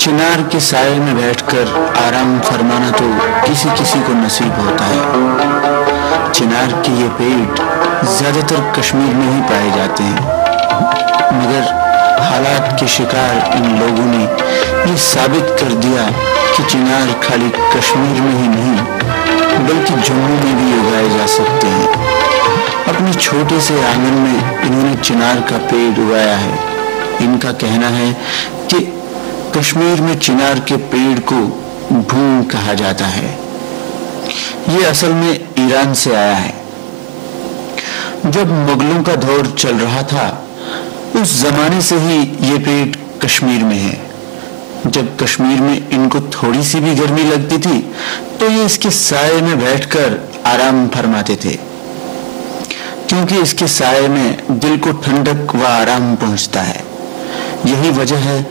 चिनार के साये में बैठकर आराम फरमाना तो किसी किसी को नसीब होता है। चिनार के ये पेड़ ज्यादातर कश्मीर में ही पाए जाते हैं, मगर हालात के शिकार इन लोगों ने ये साबित कर दिया कि चिनार खाली कश्मीर में ही नहीं बल्कि जम्मू में भी उगाए जा सकते हैं। अपने छोटे से आंगन में इन्होंने चिनार का पेड़ उगाया है। इनका कहना है कि कश्मीर में चिनार के पेड़ को ढूंढ कहा जाता है। ये असल में ईरान से आया है। जब मुगलों का दौर चल रहा था उस जमाने से ही ये पेड़ कश्मीर में है। जब कश्मीर में इनको थोड़ी सी भी गर्मी लगती थी तो ये इसके साये में बैठकर आराम फरमाते थे, क्योंकि इसके साये में दिल को ठंडक व आराम पहुंचता है। यही वजह है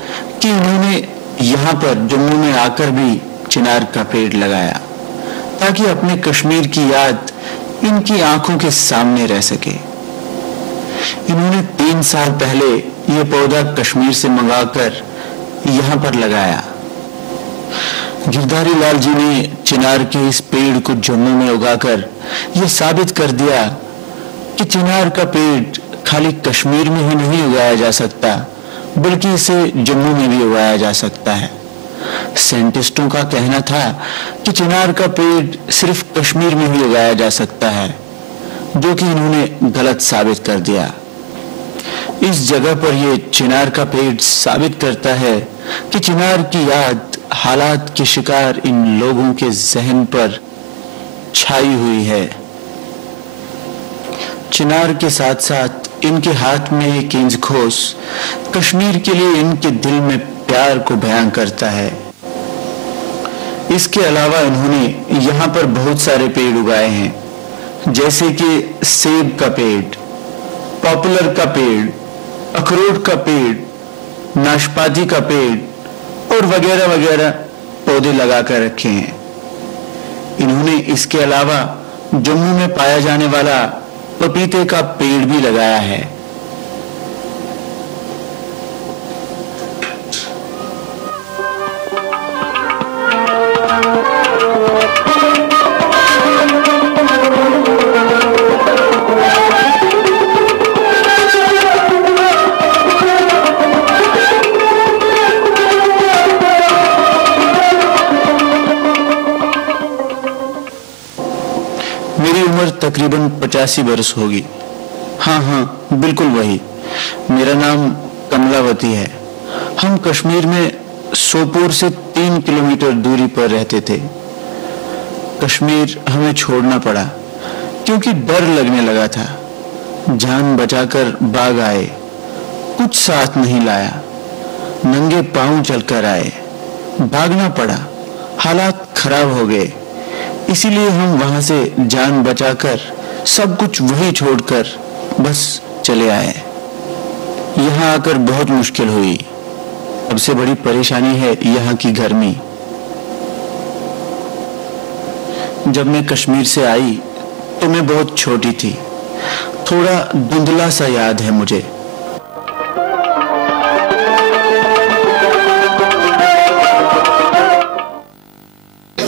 कि इन्होंने यहाँ पर जम्मू में आकर भी चिनार का पेड़ लगाया, ताकि अपने कश्मीर की याद इनकी आंखों के सामने रह सके। इन्होंने 3 साल पहले यह पौधा कश्मीर से मंगाकर यहाँ पर लगाया। गिरधारी लाल जी ने चिनार के इस पेड़ को जम्मू में उगाकर यह साबित कर दिया कि चिनार का पेड़ खाली कश्मीर में ही नहीं उगाया जा सकता बल्कि इसे जम्मू में भी उगाया जा सकता है। साइंटिस्टों का कहना था कि चिनार का पेड़ सिर्फ कश्मीर में ही उगाया जा सकता है, जो कि इन्होंने गलत साबित कर दिया। इस जगह पर यह चिनार का पेड़ साबित करता है कि चिनार की याद हालात के शिकार इन लोगों के जहन पर छाई हुई है। चिनार के साथ साथ इनके हाथ में एक इंचखोस कश्मीर के लिए इनके दिल में प्यार को बयां करता है। इसके अलावा इन्होंने यहाँ पर बहुत सारे पेड़ उगाए हैं, जैसे कि सेब का पेड़, पॉपुलर का पेड़, अखरोट का पेड़, नाशपाती का पेड़ और वगैरह वगैरह पौधे लगा कर रखे हैं। इन्होंने इसके अलावा जम्मू में पाया जाने वाला पपीते का पेड़ भी लगाया है। मेरी उम्र तकरीबन 85 वर्ष होगी। हाँ, बिल्कुल वही। मेरा नाम कमलावती है। हम कश्मीर में सोपोर से 3 किलोमीटर दूरी पर रहते थे। कश्मीर हमें छोड़ना पड़ा क्योंकि डर लगने लगा था। जान बचाकर भाग आए, कुछ साथ नहीं लाया, नंगे पांव चलकर आए, भागना पड़ा, हालात खराब हो गए। इसीलिए हम वहां से जान बचाकर सब कुछ वही छोड़कर बस चले आए। यहाँ आकर बहुत मुश्किल हुई। सबसे बड़ी परेशानी है यहाँ की गर्मी। जब मैं कश्मीर से आई तो मैं बहुत छोटी थी। थोड़ा धुंधला सा याद है मुझे।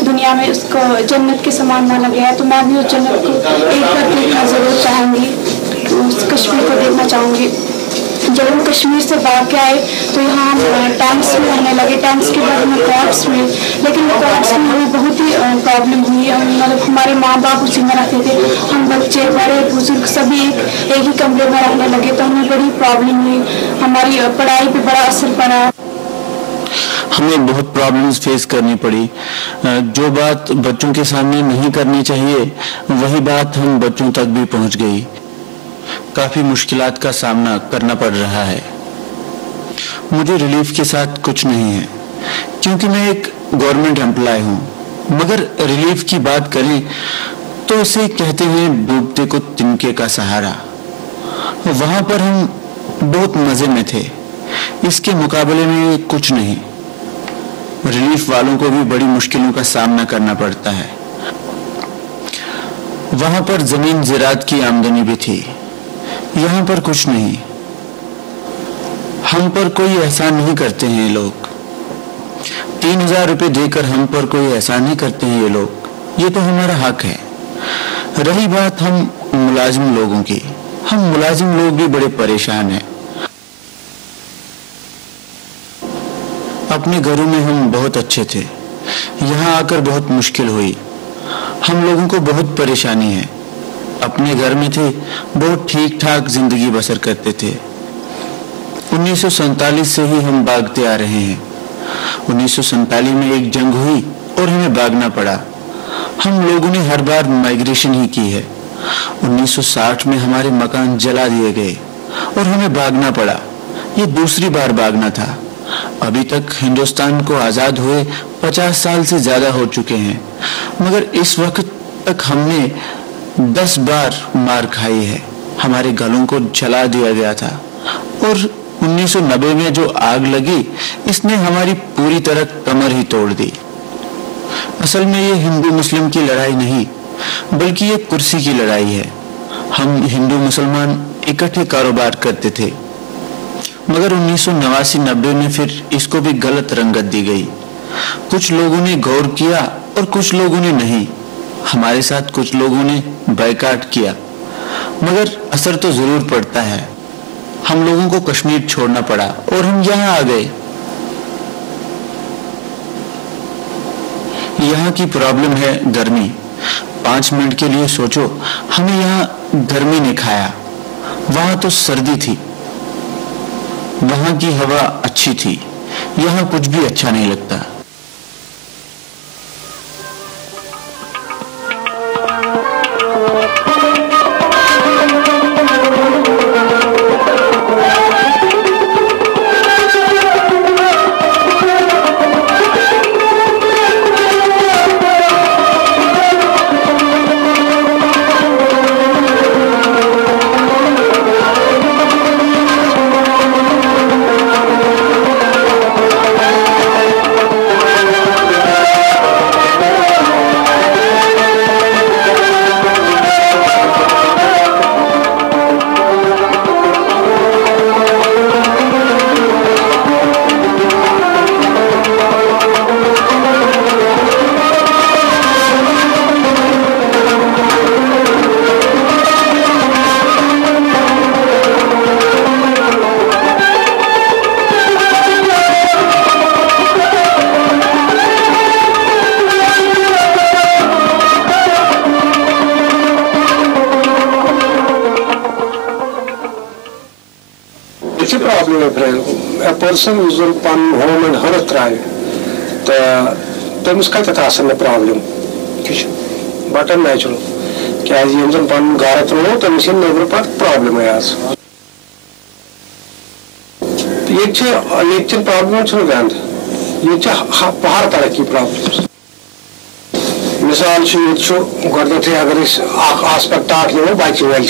दुनिया में उसको जन्नत के समान माना गया है, तो मैं भी उस जन्नत को एक बार देखना जरूर चाहूँगी। उस कश्मीर को देखना चाहूँगी। जब हम कश्मीर से भाग के आए तो यहाँ हम टैंक्स में रहने लगे। टैंक्स के बाद हमें क्वार्ट्स में, लेकिन क्वार्ट्स में हमें बहुत ही प्रॉब्लम हुई। मतलब हमारे माँ बाप उसी में रहते थे, हम बच्चे बड़े बुजुर्ग सभी एक ही कमरे में रहने लगे, तो हमें बड़ी प्रॉब्लम हुई। हमारी पढ़ाई पर बड़ा असर पड़ा। हमें बहुत प्रॉब्लम्स फेस करनी पड़ी। जो बात बच्चों के सामने नहीं करनी चाहिए वही बात हम बच्चों तक भी पहुंच गई। काफी मुश्किलात का सामना करना पड़ रहा है। मुझे रिलीफ के साथ कुछ नहीं है क्योंकि मैं एक गवर्नमेंट एम्प्लॉय हूँ, मगर रिलीफ की बात करें तो इसे कहते हैं डूबते को तिनके का सहारा। वहां पर हम बहुत मजे में थे। इसके मुकाबले में कुछ नहीं। रिलीफ वालों को भी बड़ी मुश्किलों का सामना करना पड़ता है। वहां पर जमीन ज़राअत की आमदनी भी थी, यहाँ पर कुछ नहीं। हम पर कोई एहसान नहीं करते हैं लोग। 3,000 रुपये देकर हम पर कोई एहसान नहीं करते हैं ये लोग, ये तो हमारा हक है। रही बात हम मुलाजिम लोगों की, हम मुलाजिम लोग भी बड़े परेशान हैं। अपने घरों में हम बहुत अच्छे थे, यहाँ आकर बहुत मुश्किल हुई। हम लोगों को बहुत परेशानी है। अपने घर में थे, बहुत ठीक ठाक जिंदगी बसर करते थे। 1947 से ही हम भागते आ रहे हैं। 1947 में एक जंग हुई और हमें भागना पड़ा। हम लोगों ने हर बार माइग्रेशन ही की है। 1960 में हमारे मकान जला दिए गए और हमें भागना पड़ा। ये दूसरी बार भागना था। अभी तक हिंदुस्तान को आजाद हुए 50 साल से ज्यादा हो चुके हैं, मगर इस वक्त तक हमने 10 बार मार खाई है। हमारे गलों को जला दिया गया था और 1990 में जो आग लगी, इसने हमारी पूरी तरह कमर ही तोड़ दी। असल में ये हिंदू मुस्लिम की लड़ाई नहीं, बल्कि ये कुर्सी की लड़ाई है। हम हिंदू मुसलमान इकट्ठे कारोबार करते थे, मगर 1989-90 में फिर इसको भी गलत रंगत दी गई। कुछ लोगों ने गौर किया और कुछ लोगों ने नहीं। हमारे साथ कुछ लोगों ने बायकॉट किया, मगर असर तो जरूर पड़ता है। हम लोगों को कश्मीर छोड़ना पड़ा और हम यहाँ आ गए। यहाँ की प्रॉब्लम है गर्मी। 5 मिनट के लिए सोचो, हमें यहाँ गर्मी ने खाया। वहां तो सर्दी थी, वहां की हवा अच्छी थी, यहाँ कुछ भी अच्छा नहीं लगता। person who's on home and her try तमिस कत प्रॉब्लम बट नेचुरल क्या यम पन गर त्रो तमिस नबर पे प्रॉब्लम आज ये प्रॉब्लम गंद ये पहाड़ तरक्की प्रॉब्लम मिसाल गोदे अगर आस्पेक्ट नो बच्चे वल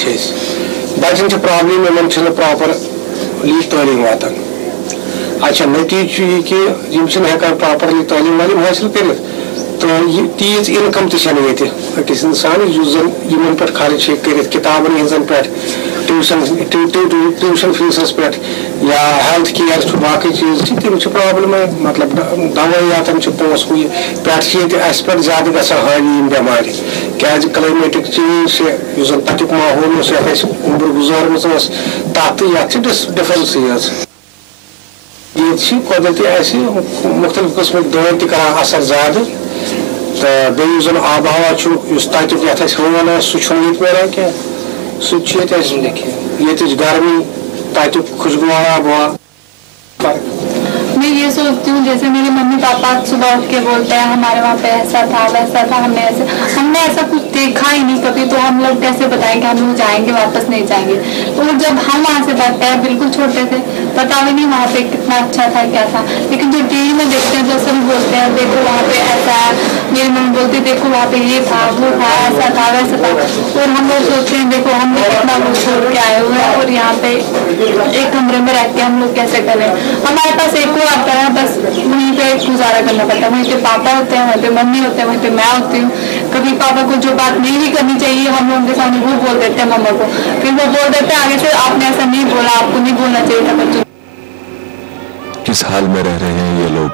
बचन प्रॉब्लम इन प्रॉपर लीग तालीम वातान अच्छा नतीज यह कि हेकान प्रॉपरली तालीम वालीम हासिल कर तो तीज इनकम तकिस इंसान इन पे खर्च कर किताबन हजन पे ट्यूशन फीसस पे या हेल्थ केयर बाकी चीज तम प्रॉब्लम मतलब दवायातन पोस हुई पे ज्यादा ग हावी बेमार क्या क्लाइमेटिक चेंज से तक माहौल उम्र गुजारम तथ डिफरेंस ये कुदरती मुख्तलिफ किस्म दौर तक असर ज्यादा तो बेन आब हवा तक हवान सह क्या सह गर्मी तक खुशगवार आब हवा। मैं ये सोचती हूँ जैसे मेरे मम्मी पापा सुबह उठ के बोलते हैं हमारे वहाँ पे ऐसा था वैसा था, हमने ऐसा कुछ देखा ही नहीं कभी, तो हम लोग कैसे बताएंगे हम लोग जाएंगे वापस नहीं जाएंगे। तो जब हम वहाँ से भागते हैं बिल्कुल छोटे थे, पता भी नहीं वहाँ पे कितना अच्छा था क्या था, लेकिन जो टीवी में देखते हैं जैसे भी बोलते हैं देखो वहाँ पे ऐसा है, मेरी मम्मी बोलती देखो वहाँ पे ये था वो था ऐसा था वैसा था, और हम लोग सोचते हैं देखो हमने कितना वो छोड़ के आए हुए हैं और यहाँ पे एक कमरे में रह के हम लोग कैसे करें। हमारे पास एक और आता है, बस वहीं पे गुजारा करना पड़ता है, वहीं पे पापा होते हैं वहीं पे मम्मी होते हैं वहीं पे मैं होती हूँ। कभी पापा को जो बात नहीं भी करनी चाहिए हम लोगों के सामने वो बोल देते हैं मम्मा को, फिर वो बोल देते हैं आगे से आपने ऐसा नहीं बोला, आपको नहीं बोलना चाहिए था बच्चों। किस हाल में रह रहे हैं ये लोग,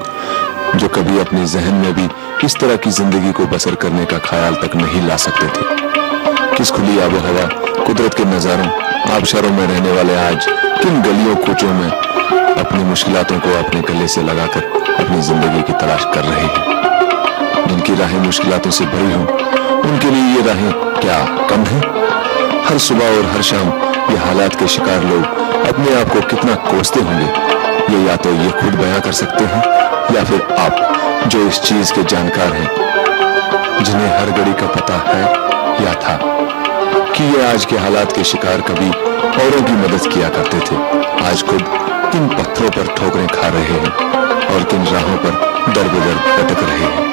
जो कभी अपने जहन में भी इस तरह की जिंदगी को बसर करने का ख्याल तक नहीं ला सकते थे। किस खुली आबो हवा, कुदरत के नज़ारों, आबशारों में रहने वाले आज किन गलियों कूचों में अपनी मुश्किलातों को अपने गले से लगाकर अपनी जिंदगी की तलाश कर रहे हैं। जिनकी राहें मुश्किलातों से भरी हों, उनके लिए ये राहें क्या कम हैं? हर सुबह और हर शाम ये हालात के शिकार लोग अपने आप को कितना कोसते होंगे, ये या तो ये खुद बयां कर सकते हैं या फिर आप जो इस चीज के जानकार हैं, जिन्हें हर घड़ी का पता है या था कि ये आज के हालात के शिकार कभी औरों की मदद किया करते थे, आज खुद किन पत्थरों पर ठोकरें खा रहे हैं और किन राहों पर दर बदर भटक रहे हैं।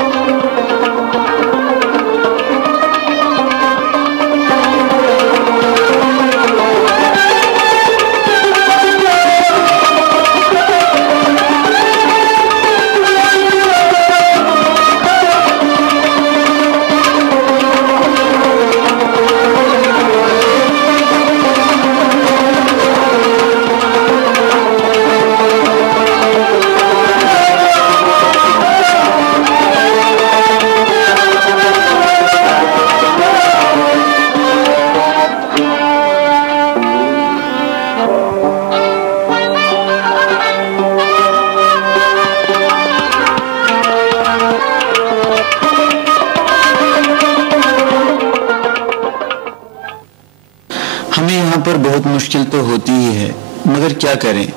पर बहुत मुश्किल तो होती ही है, मगर क्या करें,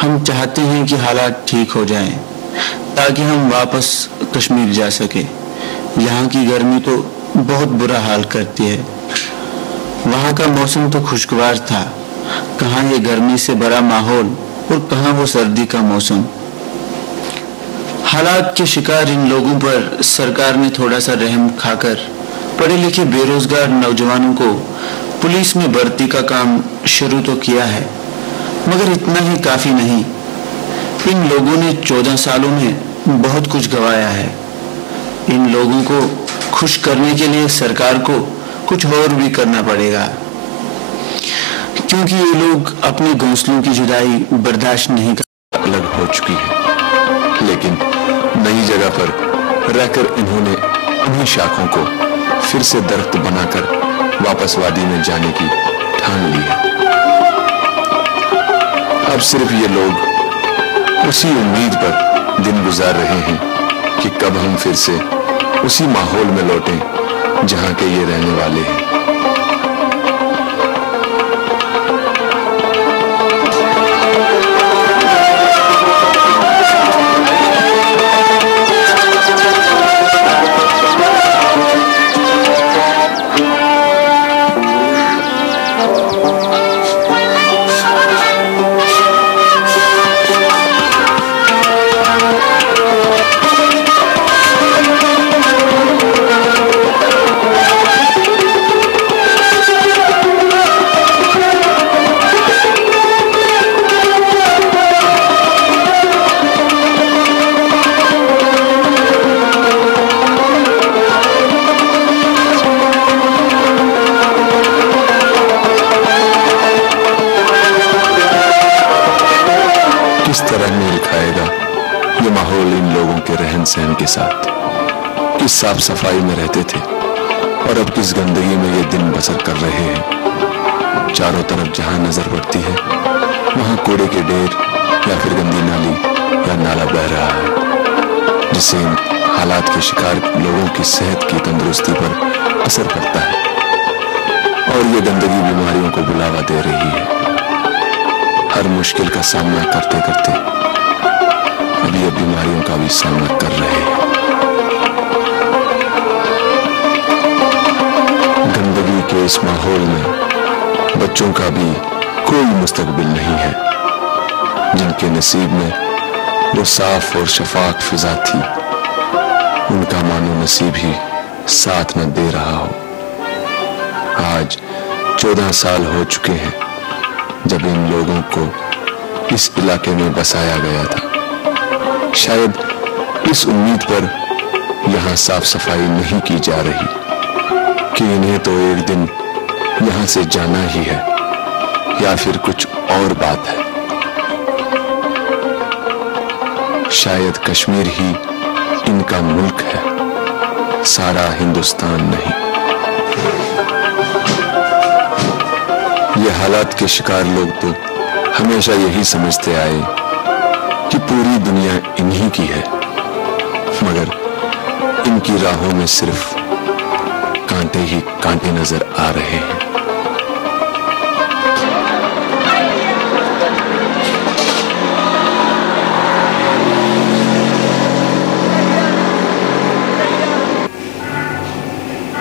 हम चाहते हैं कि हालात ठीक हो जाएं ताकि हम वापस कश्मीर जा सके। यहाँ की गर्मी तो बहुत बुरा हाल करती है। वहाँ का मौसम तो खुशगवार था, कहाँ ये गर्मी से भरा माहौल और कहाँ वो सर्दी का मौसम। हालात के शिकार इन लोगों पर सरकार ने थोड़ा सा रहम खाकर पढ़े लिखे बेरोजगार नौजवानों को पुलिस में भर्ती का काम शुरू तो किया है, मगर इतना ही काफी नहीं। इन लोगों ने 14 सालों में बहुत कुछ गंवाया है। इन लोगों को खुश करने के लिए सरकार को कुछ और भी करना पड़ेगा, क्योंकि ये लोग अपने घोंसलों की जुदाई बर्दाश्त नहीं कर। अलग हो चुकी है, लेकिन नई जगह पर रहकर इन्होंने उन्हीं शाखों को फिर से दरख्त बनाकर वापस वादी में जाने की ठान ली है। अब सिर्फ ये लोग उसी उम्मीद पर दिन गुजार रहे हैं कि कब हम फिर से उसी माहौल में लौटें जहां के ये रहने वाले हैं। किस तरह मेल खाएगा ये माहौल इन लोगों के रहन सहन के साथ। किस साफ सफाई में रहते थे और अब किस गंदगी में ये दिन बसर कर रहे हैं। चारों तरफ जहां नजर पड़ती है वहां कूड़े के ढेर या फिर गंदी नाली या नाला बह रहा है, जिससे इन हालात के शिकार लोगों की सेहत की तंदुरुस्ती पर असर पड़ता है और ये गंदगी बीमारियों को बुलावा दे रही है। हर मुश्किल का सामना करते करते अब ये बीमारियों का भी सामना कर रहे हैं। गंदगी के इस माहौल में बच्चों का भी कोई मुस्तकबिल नहीं है। जिनके नसीब में वो साफ और शफाक फिजा थी, उनका मानो नसीब ही साथ न दे रहा हो। आज 14 साल हो चुके हैं जब इन लोगों को इस इलाके में बसाया गया था। शायद इस उम्मीद पर यहाँ साफ सफाई नहीं की जा रही कि इन्हें तो एक दिन यहाँ से जाना ही है, या फिर कुछ और बात है। शायद कश्मीर ही इनका मुल्क है, सारा हिंदुस्तान नहीं। ये हालात के शिकार लोग तो हमेशा यही समझते आए कि पूरी दुनिया इन्हीं की है, मगर इनकी राहों में सिर्फ कांटे ही कांटे नजर आ रहे हैं।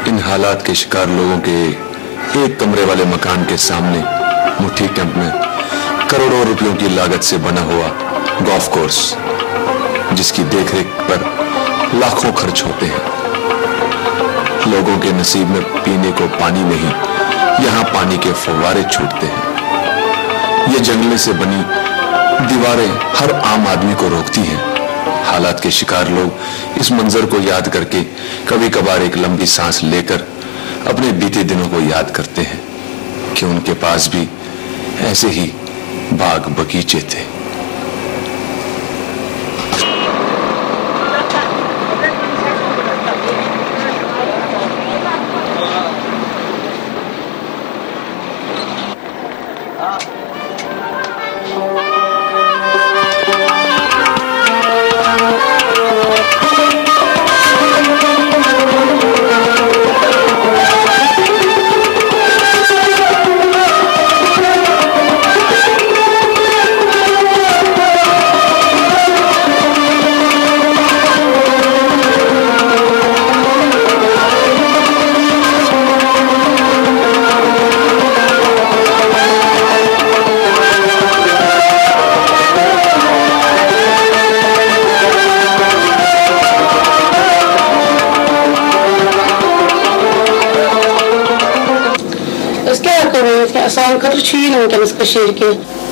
इन हालात के शिकार लोगों के एक कमरे वाले मकान के सामने मुट्ठी कैंप में करोड़ों रुपयों की लागत से बना हुआ गोल्फ कोर्स, जिसकी देखरेख पर लाखों खर्च होते हैं। लोगों के नसीब में पीने को पानी नहीं, यहाँ पानी के फव्वारे छूटते हैं। ये जंगले से बनी दीवारें हर आम आदमी को रोकती हैं। हालात के शिकार लोग इस मंजर को याद करके कभी कभार एक लंबी सांस लेकर अपने बीते दिनों को याद करते हैं कि उनके पास भी ऐसे ही बाग बगीचे थे।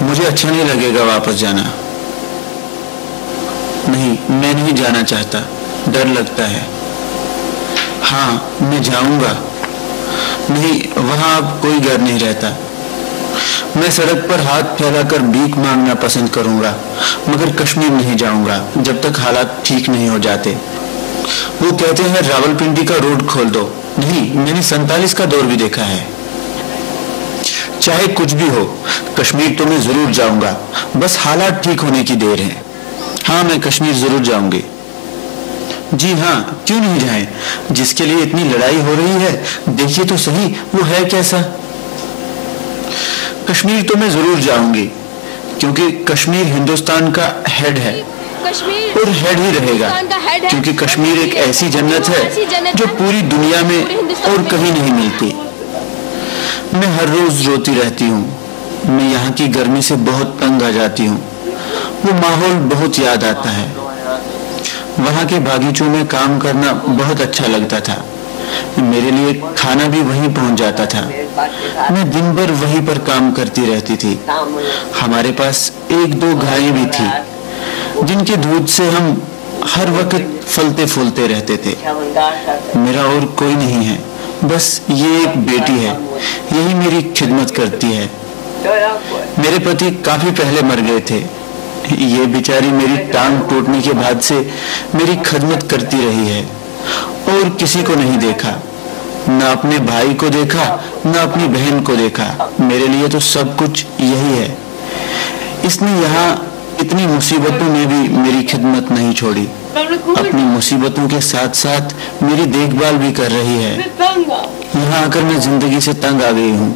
मुझे अच्छा नहीं लगेगा वापस जाना। नहीं, मैं नहीं जाना चाहता, डर लगता है। हाँ, मैं जाऊंगा। नहीं, वहां अब कोई घर नहीं रहता। मैं सड़क पर हाथ फैलाकर भीख मांगना पसंद करूंगा, मगर कश्मीर नहीं जाऊंगा जब तक हालात ठीक नहीं हो जाते। वो कहते हैं रावलपिंडी का रोड खोल दो। नहीं, मैंने 47 का दौर भी देखा है। चाहे कुछ भी हो, कश्मीर तो मैं जरूर जाऊंगा, बस हालात ठीक होने की देर है। हाँ, मैं कश्मीर जरूर जाऊंगी। जी हाँ, क्यों नहीं जाएं? जिसके लिए इतनी लड़ाई हो रही है, देखिए तो सही वो है कैसा। कश्मीर तो मैं जरूर जाऊंगी, क्योंकि कश्मीर हिंदुस्तान का हेड है और हेड ही रहेगा, क्योंकि कश्मीर एक ऐसी जन्नत है जो पूरी दुनिया में और कहीं नहीं मिलती। मैं हर रोज रोती रहती हूँ। मैं यहाँ की गर्मी से बहुत तंग आ जाती हूँ। वो माहौल बहुत याद आता है। वहाँ के बागीचों में काम करना बहुत अच्छा लगता था। मेरे लिए खाना भी वहीं पहुँच जाता था। मैं दिन भर वहीं पर काम करती रहती थी। हमारे पास 1-2 गायें भी थी, जिनके दूध से हम हर वक्त फलते फूलते रहते थे। मेरा और कोई नहीं है, बस ये एक बेटी है, यही मेरी खिदमत करती है। मेरे पति काफी पहले मर गए थे। ये बेचारी मेरी टांग टूटने के बाद से मेरी खिदमत करती रही है और किसी को नहीं देखा, न अपने भाई को देखा, न अपनी बहन को देखा। मेरे लिए तो सब कुछ यही है। इसने यहाँ इतनी मुसीबतों में भी मेरी खिदमत नहीं छोड़ी। अपनी मुसीबतों के साथ साथ मेरी देखभाल भी कर रही है। यहाँ आकर मैं जिंदगी से तंग आ गई हूँ।